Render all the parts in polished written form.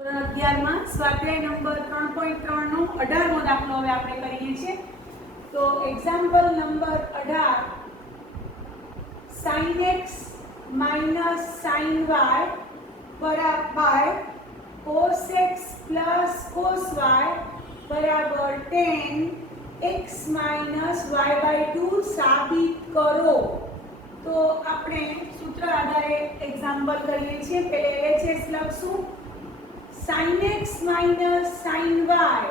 ધોરણ 11 માં સ્વાધ્યાય નંબર 3.3 નો 18મો દાખલો હવે આપણે કરીએ છીએ. તો example number 18 sin x minus sin y બરાબર cos x plus cos y બરાબર tan x minus y by 2 સાબિત કરો. તો આપણે સૂત્ર આધારે એક્ઝામ્પલ કરીએ છીએ. પહેલા LHS લખશું sin x minus sin y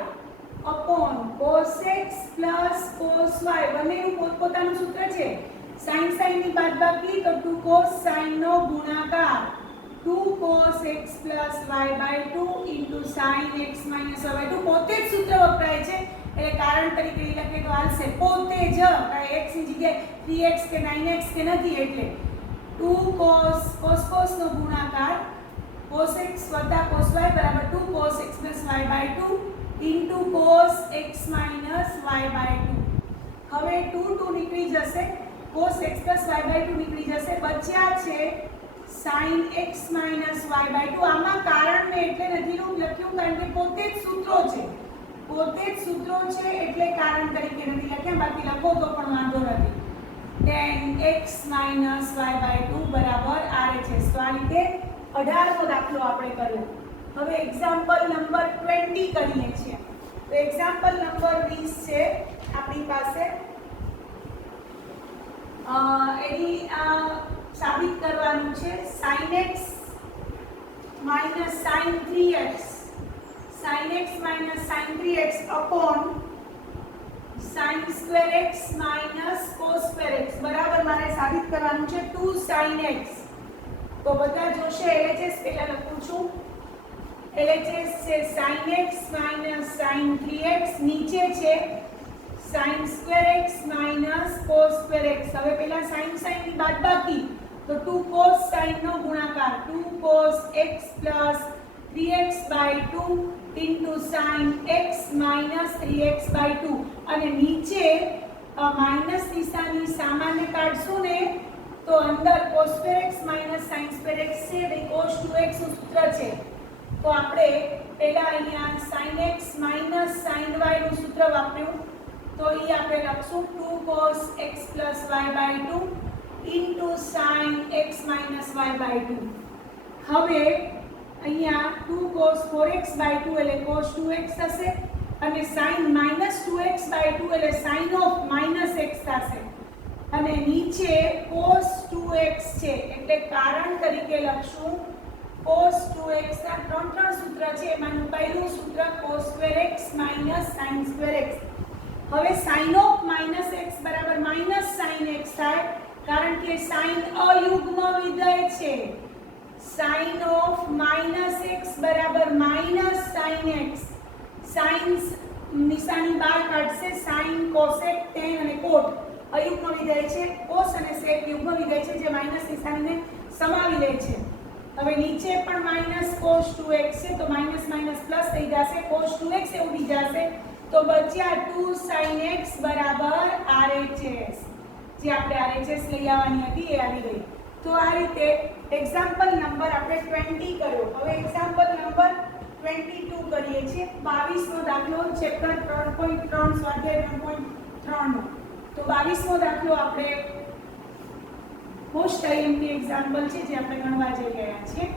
upon cos x plus cos y. બંનેનું પોતપોતાનું સૂત્ર છે. sin ની બાદબાકી તો 2 cos sin નો ગુણાકાર 2 cos x plus y by 2 into sin x minus y by 2. પોતે જ સૂત્ર વપરાય છે એટલે કારણ તરીકે લખીએ તો હાલશે. પોતે જ x ની જગ્યાએ 3x કે 9x કે નથી એટલે 2 cos નો ગુણાકાર cos x વત્તા cos y બરાબર 2 cos x plus y by 2 into cos x minus y by 2. હવે 2 નીકળી જશે, cos x plus y by 2 નીકળી જશે, બચ્યા છે sin x minus y by 2. આમાં કારણ મેં એટલે નથી લખ્યું કારણ કે પોતે જ સૂત્રો છે એટલે કારણ તરીકે નથી લખ્યા, બાકી લખો તો પણ વાંધો નથી. tan x minus y by 2 બરાબર RHS. તો આ રીતે 18મો દાખલો આપણે કર્યો. હવે એક્ઝામ્પલ નંબર 20 કરીએ છીએ. તો એક્ઝામ્પલ નંબર 20 છે આપણી પાસે. એની સાબિત કરવાનું છે sin x minus sin 3x upon sin square x minus cos square x બરાબર મારે સાબિત કરવાનું છે 2 sin x. તો બધા જોશે LHS પહેલા લખું છું. LHS છે sin x minus sin 3x, નીચે છે sin square x minus cos square x. હવે પહેલા sin ની બાદબાકી તો 2 cos sin નો ગુણાકાર 2 cos x plus 3x by 2 into sin x minus 3x by 2. અને નીચે માઈનસ નિશાની સામાન્ય કાઢશું ને તો અંદર cos square x minus sin square x છે એટલે cos 2x નું સૂત્ર છે. તો આપણે પહેલા અહીંયા sin x minus sin y નું સૂત્ર વાપર્યું તો એ આપણે લખશું 2 cos x plus y by 2 into sin x minus y by 2. હવે અહીંયા 2 cos 4x by 2 એટલે cos 2x થશે અને sin minus 2x by 2 એટલે sin of minus x થશે અને નીચે cos 2x છે એટલે કારણ તરીકે લખશું cos 2x ના ત્રણ સૂત્ર છે. એમાંનું પહેલું સૂત્ર cos square x minus sin square x. હવે sin of minus x બરાબર minus sin x થાય કારણ કે sin અયુગ્મ વિધેય છે. sin of minus x બરાબર minus sin x. sin નિશાની બહાર કાઢશે sin cosec tan અને cot અયુગ્મ વિધેય છે. cos અને sec યુગ્મ વિધેય છે જે માઈનસ નિશાનીને સમાવી લે છે. હવે નીચે પણ માઈનસ cos 2x છે તો માઈનસ માઈનસ પ્લસ થઈ જશે, cos 2x એ ઉડી જશે તો બચ્યા 2 sin x બરાબર RHS. જે આપણે RHS લઈ આવવાની હતી એ આવી ગઈ. તો આ રીતે એક્ઝામ્પલ નંબર આપણે 20 કર્યો. હવે એક્ઝામ્પલ નંબર 22 કરીએ છીએ. 22મો દાખલો ચેપ્ટર 3.3 સ્વાધ્યાય 3.3 નો. તો 22મો દાખલો આપણે મોસ્ટ આઈએમપી એક્ઝામ્પલ છે જે આપણે ગણવા જઈ રહ્યા છીએ.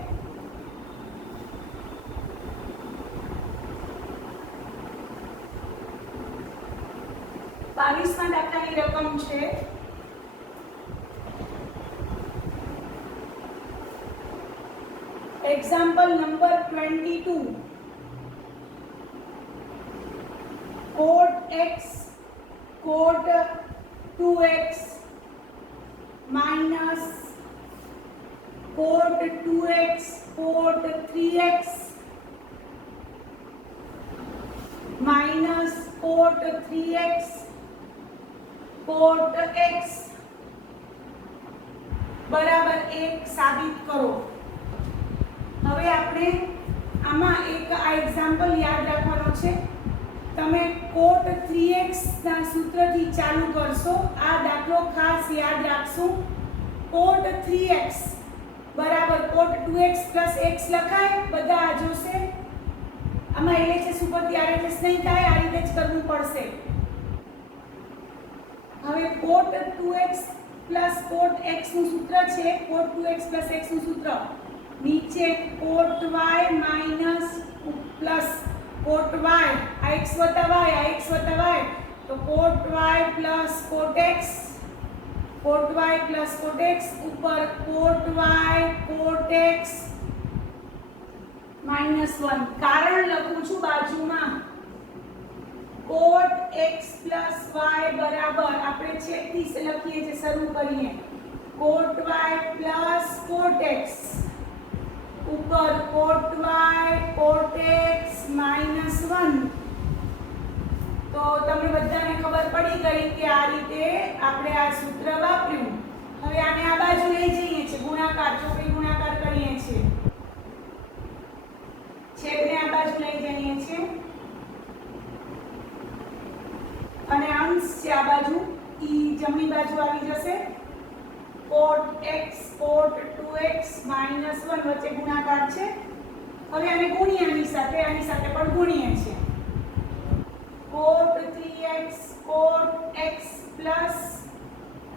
બાવીસમા દાખલાની રકમ છે example number 22 cot x cot 2x minus cot 2x cot 3x minus cot 3x cot x બરાબર 1 સાબિત કરો. હવે આપણે આમાં એક આ એક્ઝામ્પલ યાદ રાખવાનો છે. તમે cot 3x ના સૂત્રથી ચાલુ કરશો. આ દાખલો ખાસ યાદ રાખશો. cot 3x બરાબર cot 2x plus x લખાય, બધા આ જોશે આમાં LHS ઉપરથી RHS નહીં થાય, આ રીતે જ કરવું પડશે. હવે cot 2x cot x નું સૂત્ર છે, cot 2x x નું સૂત્ર નીચે cot y plus cot y, આ x વત્તા y, આ x વત્તા y, તો cot y plus cot x, cot y plus cot x ઉપર cot y cot x -1. કારણ લખું છું બાજુમાં cot x પ્લસ y બરાબર આપણે છેકથી લખીએ છીએ, શરૂ કરીએ cot y plus cot x ઉપર cot y cot x -1. તો તમને બધાને ખબર પડી ગઈ કે આ રીતે આપણે આ સૂત્ર વાપર્યું. હવે આને આ બાજુ લઈ જઈએ છીએ, ગુણાકાર, ચોકડી ગુણાકાર કરીએ છીએ, છેદને આ બાજુ લઈ જઈએ છીએ અને અંશ છે આ બાજુ ઈ જમણી બાજુ આવી જશે. cot x cot 2x -1 વચ્ચે ગુણાકાર છે. હવે આને ગુણીએ, આની સાથે પણ ગુણીએ છીએ. cot 3x cot x plus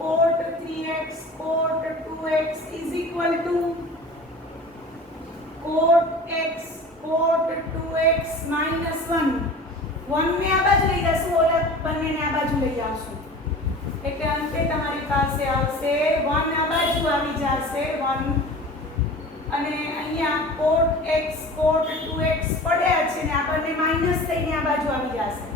cot 3x cot 2x is equal to cot x cot 2x -1. 1 ને આ બાજુ લઈ જશું, ઓલા બંનેને આ બાજુ લઈ આવશું, એટલે અંતે તમારી પાસે આવશે 1 આ બાજુ આવી જશે 1, અને અહીંયા cot x cot 2x પડ્યા છે ને આ બંને માઈનસ થઈને આ બાજુ આવી જશે.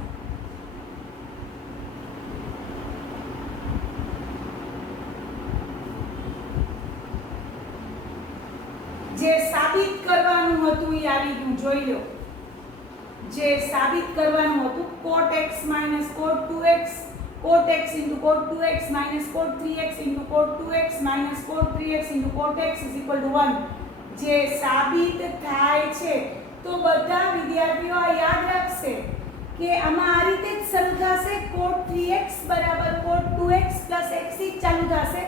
જે સાબિત કરવાનું હતું એ આવી ગયું, જોઈ લો. જે સાબિત કરવાનું હતું cot x cot 2x cot x into cot 2x minus cot 3x into cot 2x minus cot 3x into cot x is equal to 1. જે સાબિત થાય છે તો બધા વિદ્યાર્થીઓ આ યાદ રાખશે કે આમાં આ રીતે જ શરૂ થશે, cot 3x બરાબર cot 2x plus x થી ચાલુ થશે.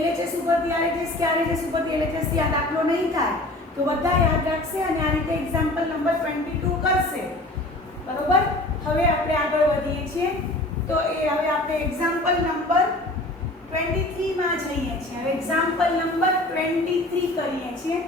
LHS ઉપરથી RHS કે RHS ઉપરથી LHS થી આ દાખલો નહીં થાય, તો બધા યાદ રાખશે અને આ રીતે એક્ઝામ્પલ નંબર 22 કરશે. બરોબર. હવે આપણે આગળ વધીએ છીએ, તો એ હવે આપણે એક્ઝામ્પલ નંબર 23 માં જઈએ છીએ. હવે એક્ઝામ્પલ નંબર 23 કરીએ છીએ.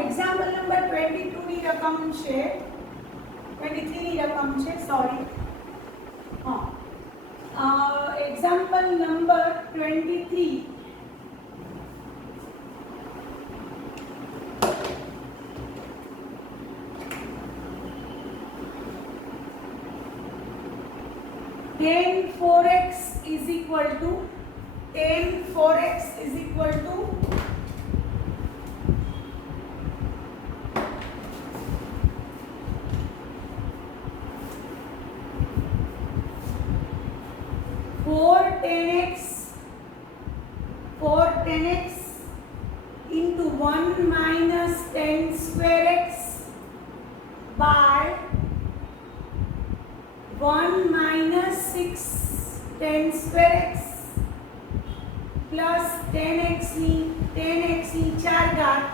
એક્ઝામ્પલ નંબર 22 ની રકમ છે, 23 ની રકમ છે, sorry. Example number 23 tan 4x is equal to 4 tan x into 1 minus tan square x by 1 minus 6 tan square x plus tan x ની 4 ઘાત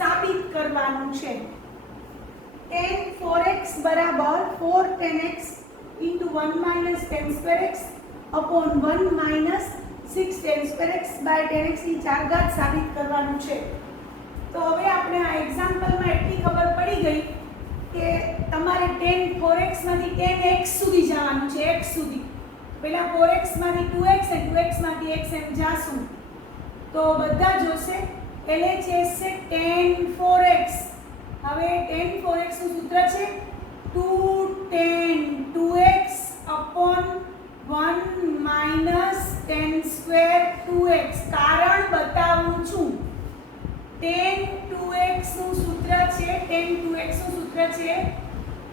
સાબિત કરવાનું છે. tan 4x બરાબર 4 tan x into 1 minus tan square x upon 1 minus 6 tan square x by tan x ની 4 ઘાત સાબિત કરવાનું છે. તો હવે આપણે આ એક્ઝામ્પલમાં એટલી ખબર પડી ગઈ કે તમારે tan 4x માંથી tan x સુધી જવાનું છે, x સુધી. પહેલા 4x માંથી 2x અને 2x માંથી x એમ જાશું તો બધા જોશે LHS છે tan 4x. હવે tan 4x નું સૂત્ર છે 2 tan 2x upon 1 minus tan square 2x. કારણ બતાવું છું. tan 2x નું સૂત્ર છે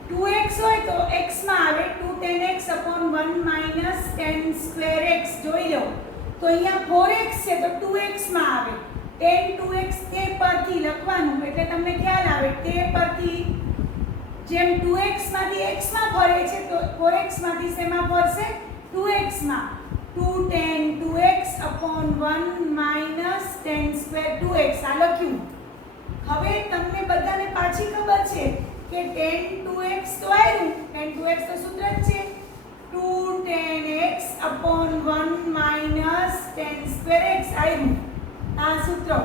2x હોય તો x માં આવે 2 tan x upon 1 1 minus ten square x જોઈ લો તો અહીંયા 4x છે તો 2x માં આવે tan 2x તે પરથી લખવાનું એટલે તમને ખ્યાલ આવે તે પરથી જેમ 2x માંથી x માં ફરે છે તો 4x માંથી શેમાં ફરશે 2x માં 2 tan 2x upon 1 minus tan square 2x આ લખ્યું હવે તમને બધાને પાછી ખબર છે કે tan 2x તો આવ્યું tan 2x તો સૂત્ર જ છે 2 tan x upon 1 minus tan square x આવ્યું આ સૂત્ર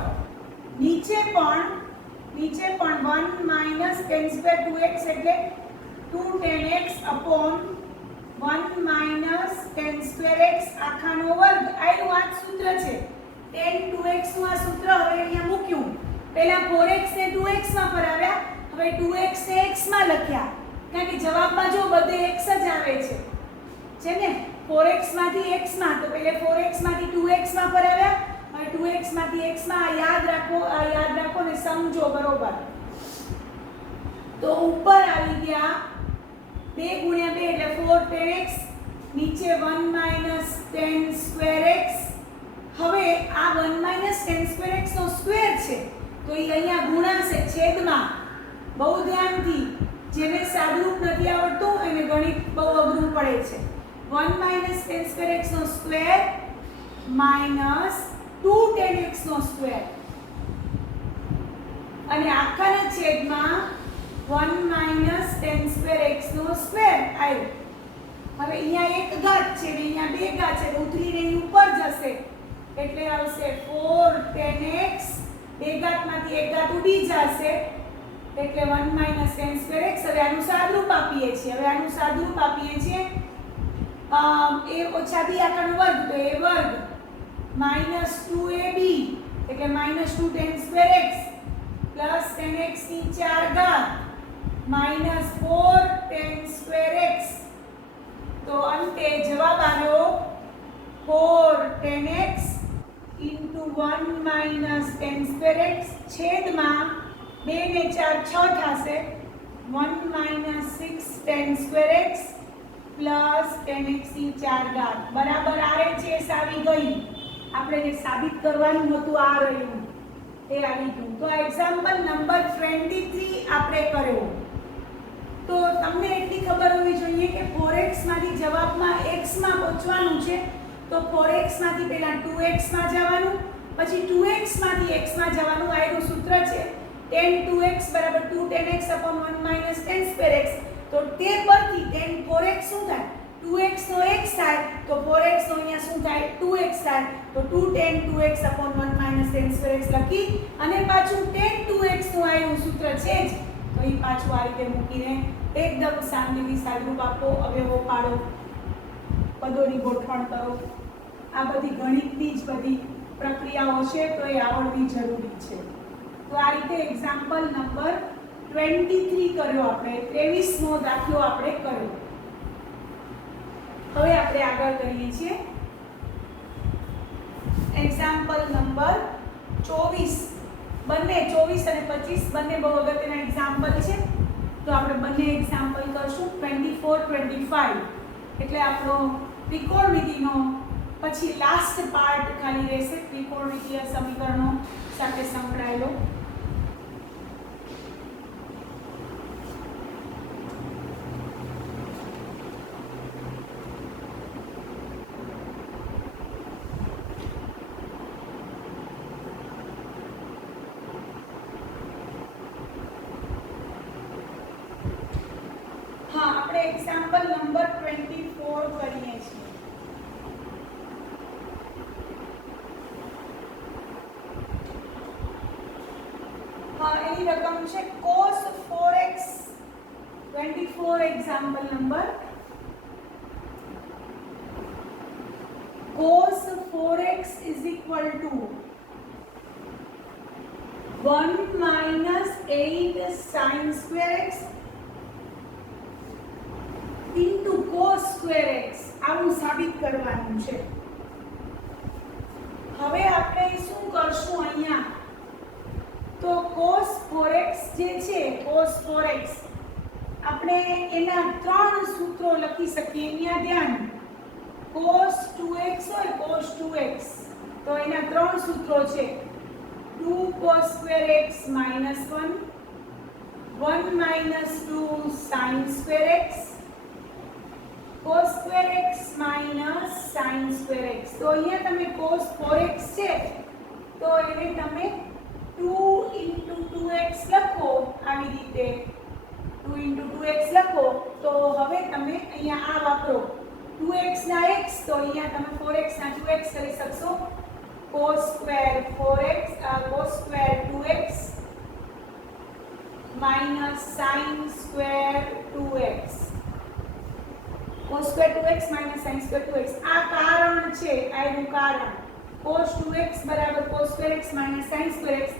નીચે પણ 1 minus tan square 2x એટલે 2 tan x upon 1 minus tan square x આખાનો વર્ગ આવ્યું આ સૂત્ર છે tan 2x નું આ સૂત્ર હવે અહીંયા મૂક્યું પહેલા 4x ને 2x માં ફરાવ્યા હવે 2x ને x માં લખ્યા કારણ કે જવાબમાં જો બધે x જ આવે છે ને 4x માંથી x માં તો પહેલા 4x માંથી 2x માં ફરાવ્યા હવે 2x માંથી x માં યાદ રાખો ને સમજો બરોબર તો ઉપર આવી ગયા 2 * 2 એટલે 4 tan x નીચે 1 minus tan square x હવે આ 1 tan square x નો સ્ક્વેર છે તો એ અહીંયા ગુણાશે છેદમાં બહુ ધ્યાનથી જેને સાદુરૂપ નથી આવડતું એને ગણિત બહુ અઘરું પડે છે 1 tan square x નો સ્ક્વેર minus 2 tan x નો સ્ક્વેર અને આખાના છેદમાં 1 tan square x નો સ્ક્વેર આવ્યો હવે અહીંયા એક ઘાત છે ને અહીંયા બે ઘાત છે તો ઉતરીને ઉપર જશે એટલે આવશે 4 tan x બે ઘાતમાંથી એક ઘાત ઉડી જશે એટલે 1 tan square x હવે આનું સાદુરૂપ આપીએ છીએ a ઓછા b આખાનો વર્ગ તો a વર્ગ -2ab એટલે -2 tan square x plus tan x ની 4 ઘાત -4 tan square x તો અંતે જવાબ આવ્યો 4 tan x into 1 tan square x છેદમાં 2 ને 4 6 થશે 1 6 tan square x plus tan x ની 4 ઘાત બરાબર RHS આવી ગઈ આપણે જે સાબિત કરવાનું હતું આ રહ્યું એ આવી ગયું તો આ એક્ઝામ્પલ નંબર 23 આપણે કર્યો તો તમને એટલી ખબર હોવી જોઈએ કે 4x માંથી જવાબમાં x માં પહોંચવાનું છે તો 4x માંથી પહેલા 2x માં જવાનું પછી 2x માંથી x માં જવાનું આ એનું સૂત્ર છે tan 2x = 2 tan x upon 1 tan square x તો તે પરથી tan 4x શું થાય 2x નો x થાય તો 4x નો અહીંયા શું થાય 2x થાય તો 2 tan 2x upon 1 tan square x લખી અને પાછું tan 2x નું આયું સૂત્ર છે જ તો એ પાછું આ રીતે મૂકીને એકદમ શાંતિથી સાદુરૂપ આપો અવયવો પાડો પદોની ગોઠવણ કરો આ બધી ગણિતની જ બધી પ્રક્રિયાઓ છે તો એ આવડવી જરૂરી છે તો આ રીતે એક્ઝામ્પલ નંબર 23 કર્યો આપણે 23મો દાખલો આપણે કર્યો હવે આપણે આગળ કરીએ છીએ એક્ઝામ્પલ નંબર 24 બંને 24 અને 25 બંને બહુ અગત્યના એક્ઝામ્પલ છે તો આપણે બંને એક્ઝામ્પલ કરશું 24 25 એટલે આપણો ત્રિકોણમિતિનો પછી લાસ્ટ પાર્ટ ખાલી રહેશે ત્રિકોણમિતીય સમીકરણો સાથે સંકળાયેલો આપણે એક્ઝામ્પલ નંબર 24 કરીએ છીએ એની રકમ છે cos 4x 24 example number cos 4x is equal to 1 minus 8 sin square x into cos square x આવું સાબિત કરવાનું છે હવે આપણે શું કરશું અહીંયા તો cos 4x જે છે cos 4x આપણે એના ત્રણ સૂત્રો લખી શકીએ અહીંયા ધ્યાન cos 2x હોય cos 2x તો એના ત્રણ સૂત્રો છે 2 cos square x minus 1 1 minus 2 sin square x cos square x minus sin square x તો અહીંયા તમે cos 4x છે તો એને તમે 2 into 2x લખો આવી રીતે 2 into 2x લખો તો હવે તમે અહીંયા આ વાપરો 2x ના x તો અહીંયા તમે 4x ના 2x કરી શકશો cos square 4x cos square 2x minus sin square 2x cos square 2x minus sin square 2x આ કારણ છે આ એનું કારણ cos 2x બરાબર cos square x minus sin square x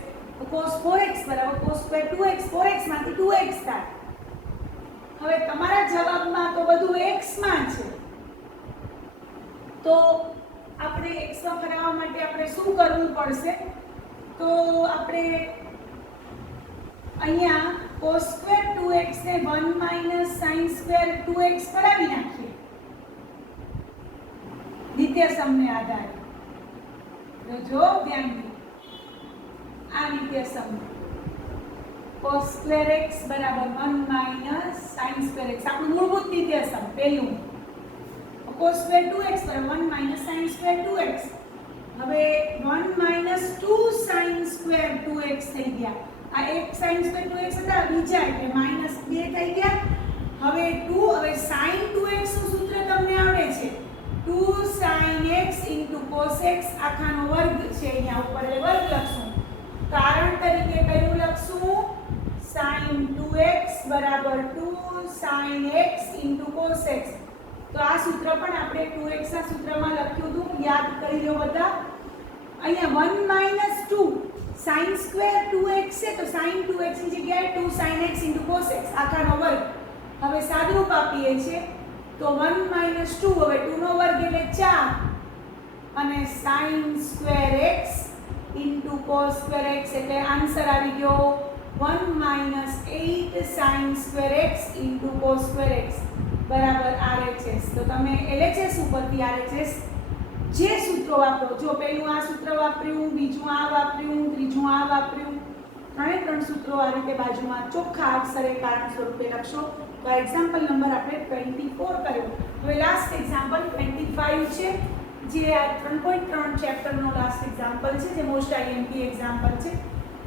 cos 4x બરાબર cos square 2x 4x માંથી 2x થાય હવે તમારા જવાબમાં તો બધું x માં છે તો આપણે x માં ફેરવવા માટે આપણે શું કરવું પડશે તો આપણે અહીંયા cos square 2x ને 1 minus sin square 2x ફેરવી નાખીએ દ્વિતીય સમને આધારે તો જો ધ્યાનથી આ દ્વિતીય સમ cos square x બરાબર 1 minus sin square x આપણું મૂળભૂત દ્વિતીય સમ પહેલું cos square 2x બરાબર 1 minus sin square 2x હવે 1 minus 2 sin square 2x થઈ ગયા આ એક sin square 2x હતા બીજા એટલે minus 2 થઈ ગયા હવે 2 હવે sin 2x નું સૂત્ર તમને આવડે છે 2 sin x cos x આખાનો વર્ગ છે અહીંયા ઉપર એ વર્ગ લખશું કારણ તરીકે કયું લખશું sin 2x બરાબર 2 sin x cos x તો આ સૂત્ર પણ આપણે 2x ના સૂત્રમાં લખ્યું હતું યાદ કરી લો બધા અહીંયા 1 2 sin square 2x છે તો sin 2x ની જગ્યાએ 2 sin x cos x આખાનો વર્ગ હવે સાદુરૂપ આપીએ છે તો 1 2 હવે 2 નો વર્ગ એટલે 4 અને sin square x cos square x એટલે આન્સર આવી ગયો 1 8 sin square x cos square x બરાબર RHS તો તમે LHS ઉપરથી RHS જે સૂત્રો વાપરો જો પહેલું આ સૂત્ર વાપર્યું બીજું આ વાપર્યું ત્રીજું આ વાપર્યું ત્રણ સૂત્રો આ રીતે બાજુમાં ચોખ્ખા અક્ષરે કારણ સ્વરૂપે લખશો તો આ એક્ઝામ્પલ નંબર આપણે 24 કર્યો હવે લાસ્ટ એક્ઝામ્પલ 25 છે જે આ 3.3 ચેપ્ટરનો લાસ્ટ એક્ઝામ્પલ છે જે મોસ્ટ આઈએમપી એક્ઝામ્પલ છે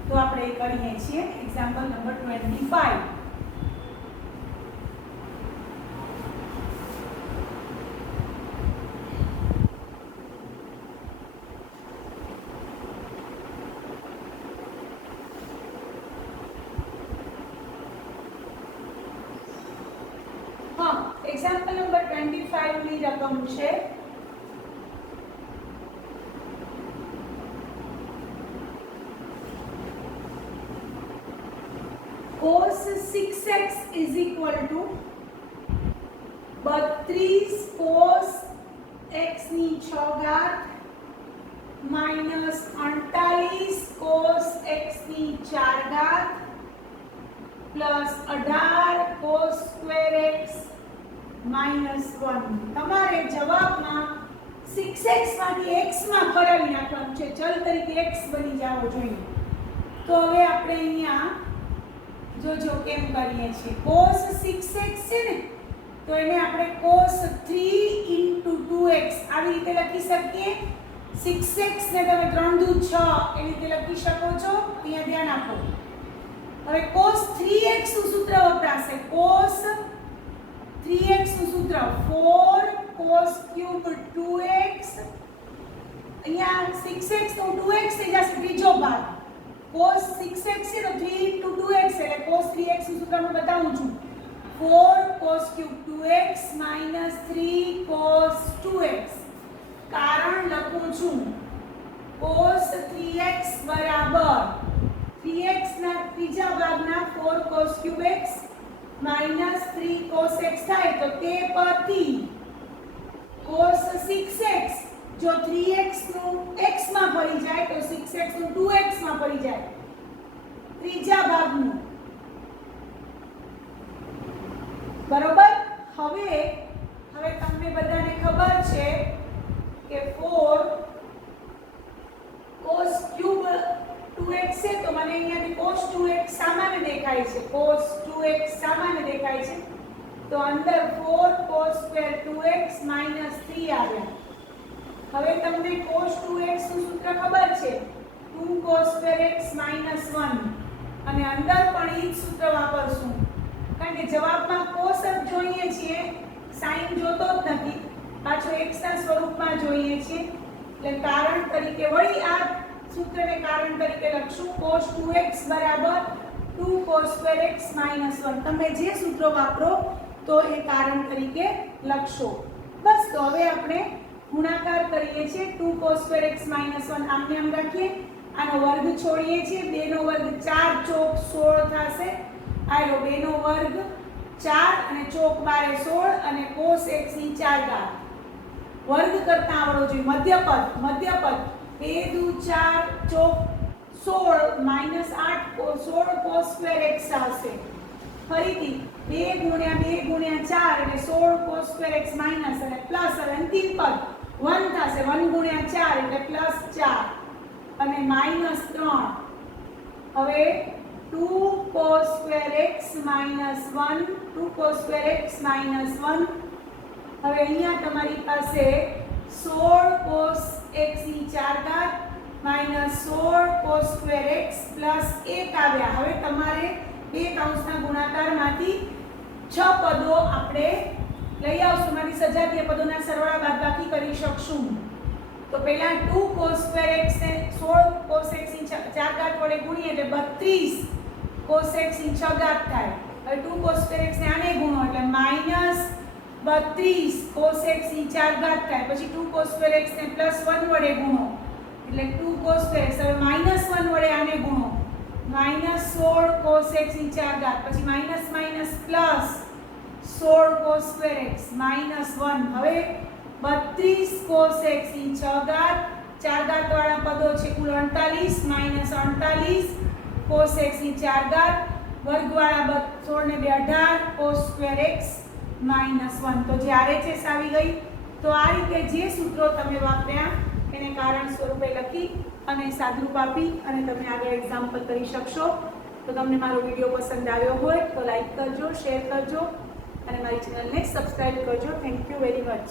તો આપણે એ કરીએ છીએ એક્ઝામ્પલ નંબર 25 એક્ઝામ્પલ નંબર 25 ની રકમ છે cos 6x is equal to 32 cos x ની 6 ઘાત minus 48 cos x ની 4 ઘાત plus 18 cos square x minus 1 તમારે જવાબમાં 6x માંથી x માં ફેરવી નાખવાનું છે ચલ તરીકે x બની જાવો જોઈએ તો હવે આપણે અહીંયા જો કેમ કરીએ છીએ cos 6x છે ને તો એને આપણે cos 3 2x આવી રીતે લખી શકીએ 6x ને તમે 3 દુ 6 એવી રીતે લખી શકો છો અહીંયા ધ્યાન આપો હવે cos 3x નું સૂત્ર વપરાશે cos 3x નું સૂત્ર 4 cos cube 2x અહીંયા 6x તો 2x થઈ જશે ત્રીજો ભાગ cos 6x છે તો 3 2x એટલે cos 3x નું સૂત્ર હું બતાવું છું 4 cos cube 2x minus 3 cos 2x કારણ લખું છું cos 3x બરાબર 3x ના ત્રીજા ભાગના 4 cos cube x minus 3 cos x થાય તો તે પરથી cos 6x જો 3x નું x માં ફરી જાય તો 6x નું 2x માં ફરી જાય ત્રીજા ભાગનું બરોબર હવે તમને બધાને ખબર છે -3 આવ્યા. હવે તમને cos 2x નું સૂત્ર ખબર છે, 2 cos² x -1, અને અંદર પણ એ જ સૂત્ર વાપરશું, કારણ કે જવાબમાં cos જ જોઈએ છીએ, sin જોતો જ નથી, પાછો x ના સ્વરૂપમાં જોઈએ છીએ. એટલે કારણ તરીકે વળી આ સૂત્રને કારણ તરીકે લખશું, cos 2x = 2 cos² x -1. તમે જે સૂત્ર વાપરો તો એ કારણ તરીકે લખશો. બસ, તો હવે આપણે ગુણાકાર કરીએ છીએ. 2 cos² x -1 આમને આમ રાખીએ, આનો વર્ગ છોડીએ છીએ, 2 નો વર્ગ 4 ચોક 16 થશે. આયો 2 નો વર્ગ 4 અને ચોક 12 16, અને cos x ની 4 ઘાત. વર્ગ કરતા આવડો જોઈએ. મધ્યપદ 2 દુ 4 ચોક 16 -8 16 cos² x આવશે. ફરીથી 2 ગુણ્યા 2 ગુણ્યા 4 એટલે 16 cos² x માઈનસ, અને પ્લસ, અને અંતિમ પદ 1 થશે, 1 ગુણ્યા 4 એટલે +4 અને -3. હવે 2 cos² x -1, 2 cos² x -1. હવે અહીંયા તમારી પાસે 16 cos x ની 4 ઘાત -16 cos² x +1 આવ્યા. હવે તમારે બે કૌંસના ગુણાકારમાંથી 6 પદો આપણે લઈ આવશું, માંથી સજાતીય પદોના સરવાળા બાદબાકી કરી શકશું. તો પહેલા 2 cos² x ને 16 cos x ની 4 ઘાત વડે ગુણીએ એટલે 32 cos x ની 6 ઘાત થાય. હવે 2 cos² x ને આને ગુણો એટલે -32 cos x ની 4 ઘાત થાય. પછી 2 cos² x ને +1 વડે ગુણો એટલે 2 cos² x. હવે -1 વડે આને ગુણો, -16 cos x ની 4 ઘાત. પછી minus minus plus 16 cos² x -1. હવે 32 cos x ની 6 ઘાત, 4 ઘાત વાળા પદો છે કુલ 48 -48 cos x ની 4 ઘાત, વર્ગ વાળા 16 ને 2 18 cos² x -1. તો જે RHS આવી ગઈ. તો આ રીતે જે સૂત્રો તમે વાપર્યા એને કારણ સ્વરૂપે લખી અને સાદરૂપ આપી અને તમે આગળ એક્ઝામ્પલ કરી શકશો. તો તમને મારો વિડીયો પસંદ આવ્યો હોય તો લાઈક કરજો, શેર કરજો અને મારી ચેનલને સબસ્ક્રાઇબ કરજો. Thank you very much.